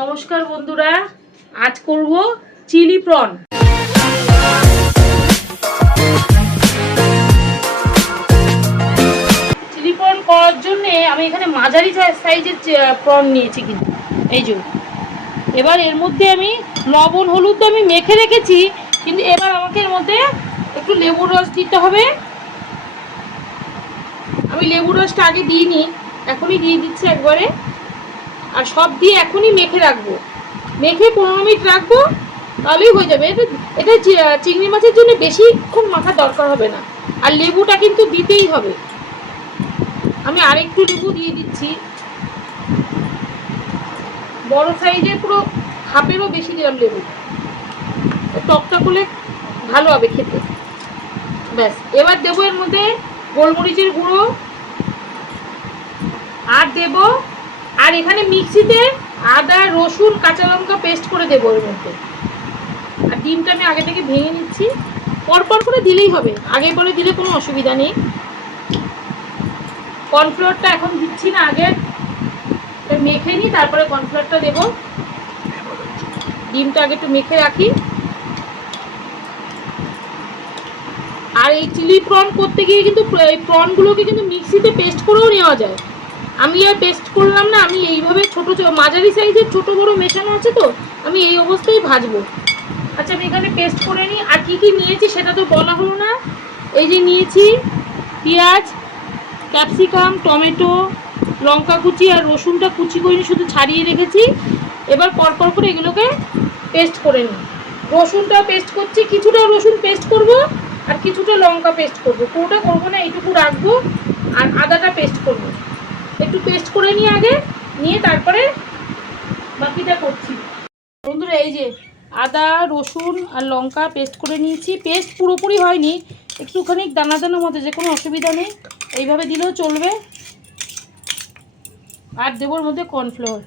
নমস্কার বন্ধুরা, আজ করব চিলি প্রন। চিলি প্রন করার জন্য আমি এখানে মাঝারি সাইজের প্রন নিয়েছি, কিন্তু এই যে এবার এর মধ্যে আমি লবণ হলুদ তো আমি মেখে রেখেছি, কিন্তু এবার আমাকে এর মধ্যে একটু লেবুর রস দিতে হবে। আমি লেবুর রসটা আগে দিইনি, এখনই দিয়ে দিচ্ছি একবারে। আর সব দিয়ে এখনই মেখে রাখবো, মেখে 15 মিনিট রাখবো, তাহলেই হয়ে যাবে। এটা চিংড়ি মাছের জন্য বেশিক্ষণ মাখার দরকার হবে না। আর লেবুটা কিন্তু দিতেই হবে। আমি আরেকটু লেবু দিয়ে দিচ্ছি, বড় সাইজের, পুরো হাফেরও বেশি দিলাম লেবু। টকটা করলে ভালো হবে খেতে। ব্যাস, এবার দেবো এর মধ্যে গোলমরিচের গুঁড়ো আর দেবো, আর এখানে মিক্সিতে আদা রসুন কাঁচা লঙ্কা পেস্ট করে দেবো এর মধ্যে। আর ডিমটা আমি আগে থেকে ভেঙে নিচ্ছি, পরপর করে দিলেই হবে, আগে পরে দিলে কোনো অসুবিধা নেই। কর্নফ্লাওয়ারটা এখন দিচ্ছি না, আগে মেখে নিই, তারপরে কর্নফ্লাওয়ারটা দেবো। ডিমটা আগে একটু মেখে রাখি। আর এই চিলি প্রন করতে গিয়ে কিন্তু এই প্রনগুলোকে কিন্তু মিক্সিতে পেস্ট করেও নেওয়া যায়। আমি আর পেস্ট করলাম না, আমি এইভাবে ছোটো মাঝারি সাইজের ছোটো বড়ো মেশানো আছে, তো আমি এই অবস্থায় ভাজবো। আচ্ছা, আমি এখানে পেস্ট করে নিই। আর কী কী নিয়েছি সেটা তো বলা হলো না। এই যে নিয়েছি পেঁয়াজ, ক্যাপসিকাম, টমেটো, লঙ্কা কুচি আর রসুনটা কুচি করে শুধু ছাড়িয়ে রেখেছি। এবার পরপর করে এগুলোকে পেস্ট করে নিই। রসুনটা পেস্ট করছি, কিছুটা রসুন পেস্ট করব আর কিছুটা লঙ্কা পেস্ট করব। পুরোটা করবো না, এইটুকু রাখবো। আর আদাটা পেস্ট করব, একটু পেস্ট করে নিয়ে আগে, নিয়ে তারপরে বাকিটা করছি। বন্ধুরা, এই যে আদা রসুন আর লঙ্কা পেস্ট করে নিয়েছি। পেস্ট পুরোপুরি হয়নি, একটুখানি দানা দানা মতো, যে কোনো অসুবিধা নেই, এইভাবে দিলেও চলবে। আর দেবোর মধ্যে কর্নফ্লাওয়ার,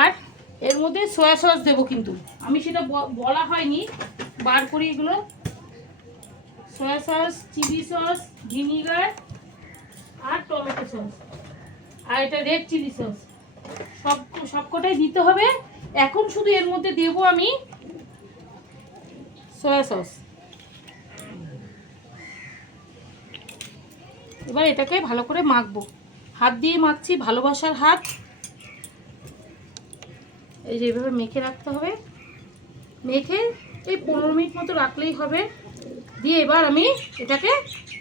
আর এর মধ্যে সয়া সস দেবো, কিন্তু আমি সেটা বলা হয়নি, বার করি এগুলো। Soya sauce, chilli sauce, vinegar আর টমেটো সস, আর এটা রেড চিলি সস, সবকটাই দিতে হবে। এখন শুধু এর মধ্যে দেবো আমি সয়া সস। এবার এটাকে ভালো করে মাখবো, হাত দিয়ে মাখছি, ভালোবাসার হাত। এই যে এইভাবে মেখে রাখতে হবে, মেখে এই 15 মিনিট মতো রাখলেই হবে। দিয়ে এবার আমি এটাকে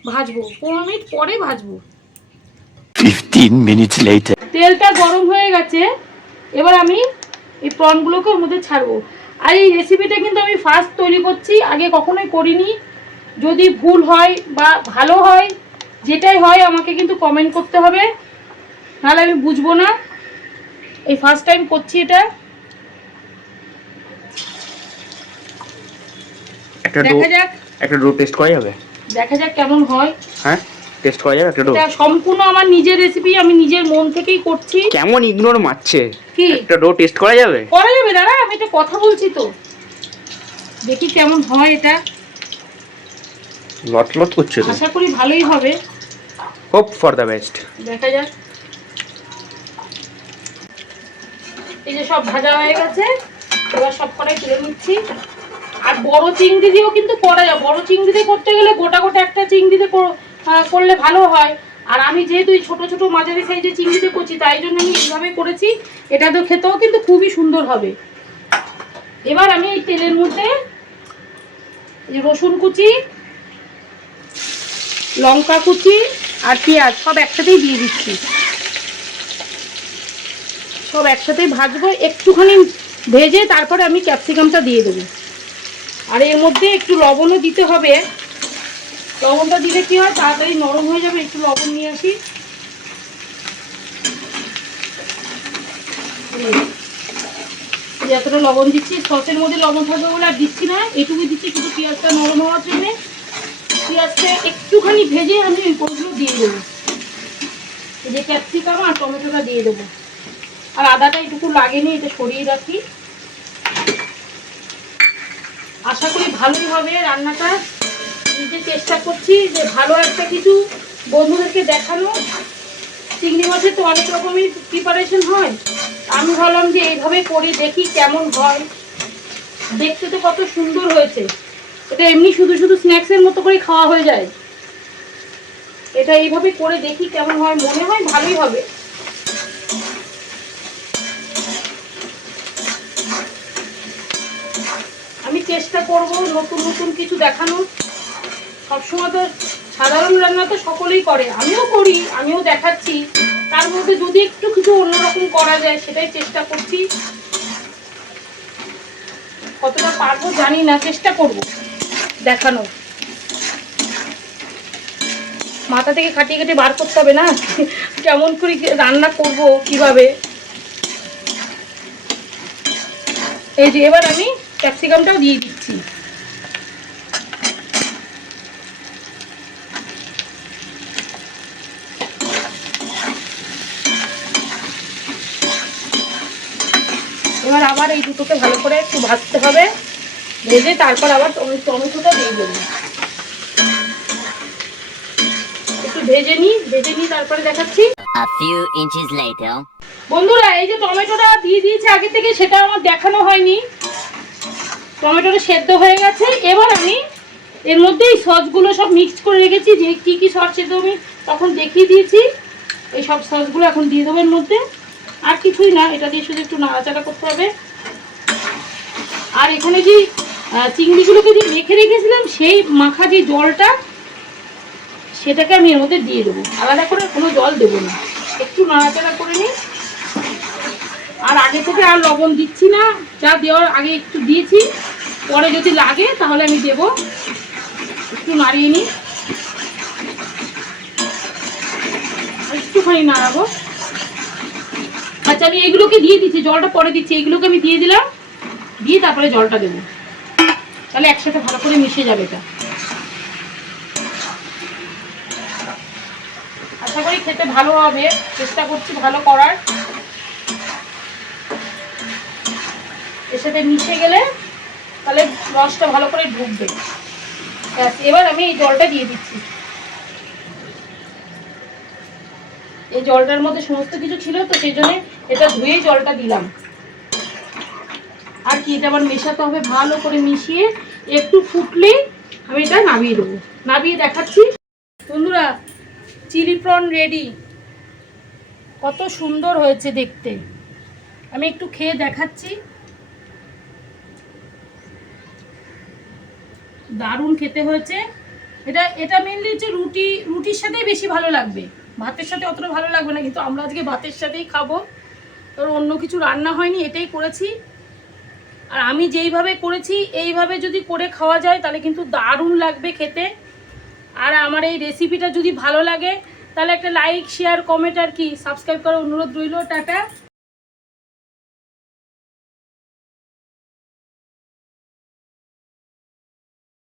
ভাজবো, 15 মিনিট পরে ভাজবো। 15 minutes later. তেলটা গরম হয়ে গেছে, এবার আমি এই প্রনগুলোকে ওর মধ্যে ছাড়বো। আর এই রেসিপিটা কিন্তু আমি ফার্স্ট তৈরি করছি, আগে কখনোই করিনি। যদি ভুল হয় বা ভালো হয়, যেটাই হয় আমাকে কিন্তু কমেন্ট করতে হবে, নাহলে আমি বুঝবো না। এই ফার্স্ট টাইম করছি এটা। দেখা যাক, একটা ডো টেস্ট করা যাবে? দেখা যাক কেমন হয়। হ্যাঁ, টেস্ট করা যাবে একটা ডো? এটা সম্পূর্ণ আমার নিজের রেসিপি, আমি নিজের মন থেকেই করছি। কেমন ইগনোর মারছে? কি একটা ডো টেস্ট করা যাবে? করা যাবে, দাঁড়া, আমি একটা কথা বলছি তো, দেখি কেমন হয় এটা। লট করছে তো, আশা করি ভালোই হবে। Hope for the best. দেখা যাক। এই যে সব ভাজা হয়ে গেছে, এবার সব কটাই তুলে নিচ্ছি। আর বড় চিংড়ি দিয়েও কিন্তু করা যায়। বড় চিংড়ি দিয়ে করতে গেলে গোটা গোটা একটা চিংড়িতে করলে ভালো হয়। আর আমি যেহেতু এই ছোটো ছোটো মাঝারি সাইজের চিংড়িতে করছি, তাই জন্য আমি এইভাবে করেছি। এটা তো খেতেও কিন্তু খুবই সুন্দর হবে। এবার আমি এই তেলের মধ্যে এই রসুন কুচি, লঙ্কা কুচি আর পেঁয়াজ সব একসাথেই দিয়ে দিচ্ছি। সব একসাথেই ভাজবো, একটুখানি ভেজে তারপরে আমি ক্যাপসিকামটা দিয়ে দেবো। আর এর মধ্যে একটু লবণও দিতে হবে। লবণটা দিলে কি হয়, তাড়াতাড়ি নরম হয়ে যাবে। একটু লবণ নিয়ে আসি। যতটা লবণ দিচ্ছি, সসের মধ্যে লবণ থাকবে বলে আর দিচ্ছি না, এটুকুই দিচ্ছি শুধু পেঁয়াজটা নরম হওয়ার জন্যে। পেঁয়াজটা একটুখানি ভেজে আমি ওইগুলো দিয়ে দেবো। এই যে ক্যাপসিকাম আর টমেটোটা দিয়ে দেবো। আর আদাটা একটু লাগেনি, এটা সরিয়ে রাখি। আশা করি ভালোই হবে রান্নাটা। নিজে চেষ্টা করছি যে ভালো একটা কিছু বন্ধুদেরকে দেখানো। চিংড়ি মাছের তো অনেক রকমের প্রিপারেশন হয়, আমি ভাবলাম যে এইভাবে করি দেখি কেমন হয়। দেখতে তো কত সুন্দর হয়েছে, এটা এমনি শুধু শুধু স্ন্যাক্সের মতো করে খাওয়া হয়ে যায়। এটা এইভাবে করে দেখি কেমন হয়, মনে হয় ভালোই হবে। আমি চেষ্টা করব নতুন নতুন কিছু দেখানোর। সবসময় তো সাধারণ রান্না তো সকলেই করে, আমিও করি, আমিও দেখাচ্ছি। তার মধ্যে যদি একটু কিছু অন্যরকম করা যায় সেটাই চেষ্টা করছি। কতটা পারবো জানি না, চেষ্টা করব দেখানো। মাথা থেকে খাটিয়ে খাটিয়ে বার করতে হবে না কেমন করে রান্না করব কিভাবে। এই যে এবার আমি ক্যাপসিকামটাও দিয়ে দিচ্ছি। এবার আবার এই দুটোকে ভালো করে একটু ভাজতে হবে, ভেজে তারপর আবার টমেটোটা দিয়ে দেবো। একটু ভেজে নিই তারপরে দেখাচ্ছি। A few inches later. বন্ধুরা এই যে টমেটোটা দিয়ে দিয়েছে আগে থেকে, সেটা আমার দেখানো হয়নি। টমেটোটা সেদ্ধ হয়ে গেছে। এবার আমি এর মধ্যে এই সসগুলো সব মিক্সড করে রেখেছি, যে কী কী সস সেদ্ধ আমি তখন দেখিয়ে দিয়েছি। এই সব সসগুলো এখন দিয়ে দেবো এর মধ্যে, আর কিছুই না, এটা দিয়ে শুধু একটু নাড়াচাড়া করতে হবে। আর এখানে যে চিংড়িগুলোকে যে মেখে রেখেছিলাম সেই মাখা যে জলটা, সেটাকে আমি এর মধ্যে দিয়ে দেবো। আলাদা করে কোনো জল দেবো না, একটু নাড়াচাড়া করে নিই। আর আগে থেকে আর লবণ দিচ্ছি না, যা দেওয়ার আগে একটু দিয়েছি, পরে যদি লাগে তাহলে আমি দেব। একটু নাড়িয়ে নিই, একটুখানি নাড়াবো। আচ্ছা আমি এইগুলোকে দিয়ে দিচ্ছি, জলটা পরে দিচ্ছি। এইগুলোকে আমি দিয়ে দিলাম, দিয়ে তারপরে জলটা দেবো, তাহলে একসাথে ভালো করে মিশে যাবে এটা। আশা করি খেতে ভালো হবে, চেষ্টা করছি ভালো করার। এর সাথে মিশে গেলে তাহলে রসটা ভালো করে ঢুকবে। ব্যাস, এবার আমি এই জলটা দিয়ে দিচ্ছি। এই জলটার মধ্যে সমস্ত কিছু ছিল তো সেই জন্য এটা ধুয়ে জলটা দিলাম। আর কি, এটা আবার মেশাতে হবে, ভালো করে মিশিয়ে একটু ফুটলে আমি এটা নামিয়ে দেবো। নামিয়ে দেখাচ্ছি। বন্ধুরা চিলি প্রন রেডি। কত সুন্দর হয়েছে দেখতে, আমি একটু খেয়ে দেখাচ্ছি। দারুণ খেতে হয়েছে। এটা মেনলি হচ্ছে রুটির সাথেই বেশি ভালো লাগবে, ভাতের সাথে অতটা ভালো লাগবে না, কিন্তু আমরা আজকে ভাতের সাথেই খাবো। তোর অন্য কিছু রান্না হয়নি, এটাই করেছি। আর আমি যেইভাবে করেছি এইভাবে যদি করে খাওয়া যায় তাহলে কিন্তু দারুণ লাগবে খেতে। আর আমার এই রেসিপিটা যদি ভালো লাগে তাহলে একটা লাইক, শেয়ার, কমেন্ট আর কি সাবস্ক্রাইব করার অনুরোধ রইল। টাটা।